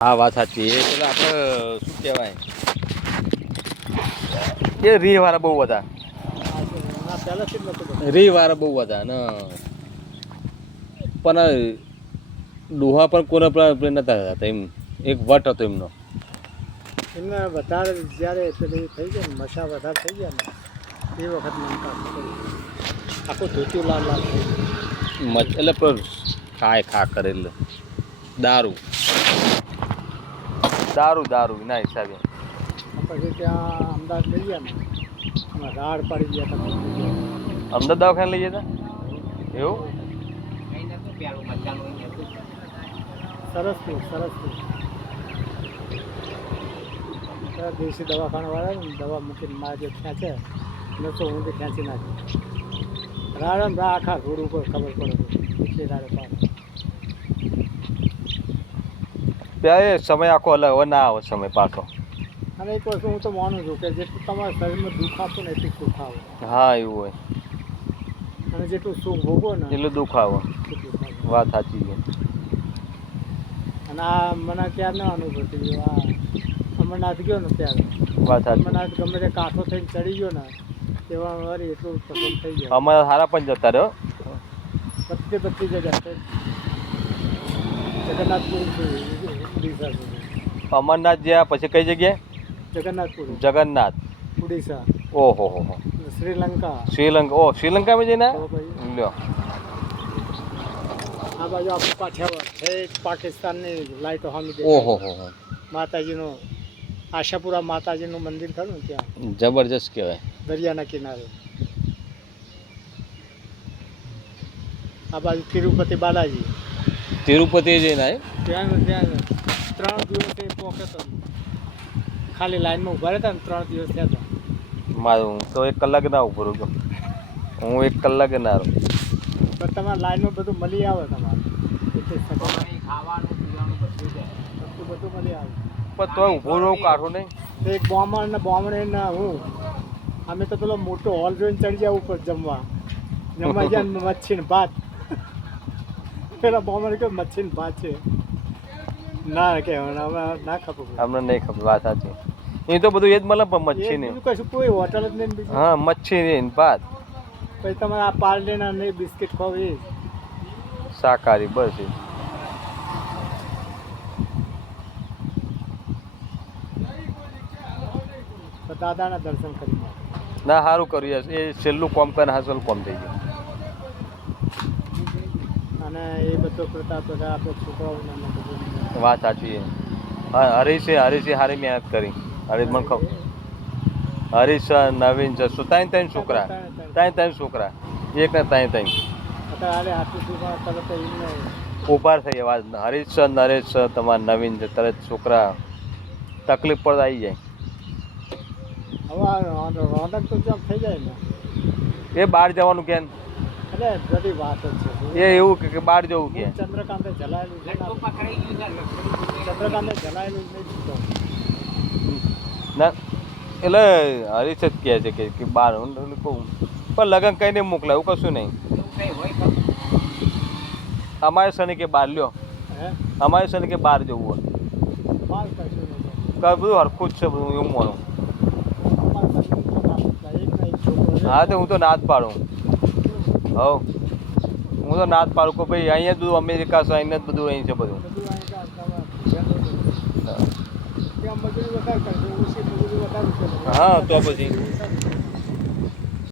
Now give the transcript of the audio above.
હા વાત સાચી એ પેલા આપણે શું કહેવાય એ રી વાળા બહુ હતા. રી વાળા બહુ હતા ને પણ ડોહા પણ કોને પણ નતા હતા એમ એક વટ હતો એમનો. એમને વધારે જ્યારે પેલી થઈ ગયા ને મસા વધારે થઈ ગયા ને એ વખત આખું ધોતું લાલ લાલ થઈ ગયું. એટલે પણ ખાય ખા કરેલું દારૂ દારૂ દારૂ ના હિસાબે પછી ત્યાં અમદાવાદ લઈ ગયા ને એમાં રાડ પડી ગયા હતા. અમદાવાદ દવાખાને લઈ જતા એવું સરસ દેશી દવાખાનાવાળા ને દવા મૂકીને મારે જે ખેંચે નસો હું તો ખેંચી નાખી રાડ આખા રોડ ઉપર ખબર પડે એટલી રાડે પાડે. ત્યાં એ સમય આખો અલગ હવે ના આવે સમય પાછો. અને એક વસ્તુ હું તો માનું છું કે જેટલું તમારા શરીરમાં દુઃખ આપો ને એટલું સુખ આવે. હા એવું હોય અને જેટલું સુખ ભોગવો ને એટલું દુઃખ આવે. વાત સાચી છે. અને આ મને ક્યારે ના અનુભવ થઈ ગયો. આ અમરનાથ ગયો ને ત્યારે વાત સાચી. અમરનાથ ગમે તે કાંઠો થઈને ચડી ગયો ને તેવા વળી એટલું પસંદ થઈ ગયો. અમારા સારા પણ જતા રહ્યો બધી જગ્યા જગન્નાથપુર અમરનાથ જ્યાં પછી કઈ જગ્યાએ જગન્નાથપુર જગન્નાથ ઉડીસા ઓહો હો શ્રીલંકા ઓ શ્રીલંકામાં જઈને લ્યો આ બાજુ આપણું કાઠિયાવાડ છે પાકિસ્તાનની લાઈટો સામે ઓહો હો માતાજીનું આશાપુરા માતાજીનું મંદિર ખરું ને ત્યાં જબરજસ્ત કહેવાય દરિયાના કિનારે. આ બાજુ તિરુપતિ બાલાજી તિરુપતિ જઈને ત્યાં 3 દિવસે પહોંચે તો ખાલી લાઈનમાં ઊભા રહેતા ને 3 દિવસ થયા હતા. મારું તો 1 કલાક ના ઉભો રહ્યો હું 1 કલાક ના રહું. પણ તમારે લાઈનમાં બધું મળી આવે તમારે ખાવાનું પીવાનું બધું મળી આવે પણ તોય ઊભો રહું કાઢું નહીં. એક બોમણે ને હું અમે તો પેલો મોટો હોલ જોઈને ચડી જાય ઉપર જમવા જાય મચ્છી ને ભાત. પેલા બોમણે કે મચ્છી ને ભાત છે ના કે ના ખબર અમને નહીં ખબર વાત સાચી. એ તો બધું એ જ મળે પણ મચ્છી નહીં કશું કોઈ હોટલ જ નહીં. હા મચ્છી નહીં ભાત પછી તમારે આ પાર્લેના નહીં બિસ્કિટ ખાવ એ શાકાહારી બસ એ. દાદાના દર્શન કરી ના સારું કર્યું એ છેલ્લું કોમ કરે હાસલ કોમ થઈ ગયું. અને એ બધો પ્રતાપ બધા આપણે છોકરાઓને વાત સાચી છે. હા હરીશે સારી મહેનત કરી. હરીશ મને ખબર હરીશ નવીન છે શું ત્રણ છોકરા એક ને ત્રણ ઉભાર થઈ જાય. વાત હરીશ છે નરેશ છે તમારા નવીન છે તરત છોકરા તકલીફ પર આવી જાય. હવે રોનક તો જેમ થઈ જાય ને એ બહાર જવાનું કે એટલે બધી વાત જ છે. એ એવું કે બહાર જવું કે ચંદ્રકાંતે જલાયેલું ના એટલે હરીશ જ કહે છે કે બહાર કહું પણ લગ્ન કઈ નહીં મોકલાય એવું કશું નહીં. અમારે શનિ કે બહાર લ્યો અમારે શનિ કે બહાર જવું હોય બધું હરખું જ છે બધું એવું માનું. હા તો હું તો ના જ પાડું. હું તો ના જ પાડું કે ભાઈ અહીંયા જ બધું અમેરિકા છે અહીંયા જ બધું અહીં છે બધું. હા તો પછી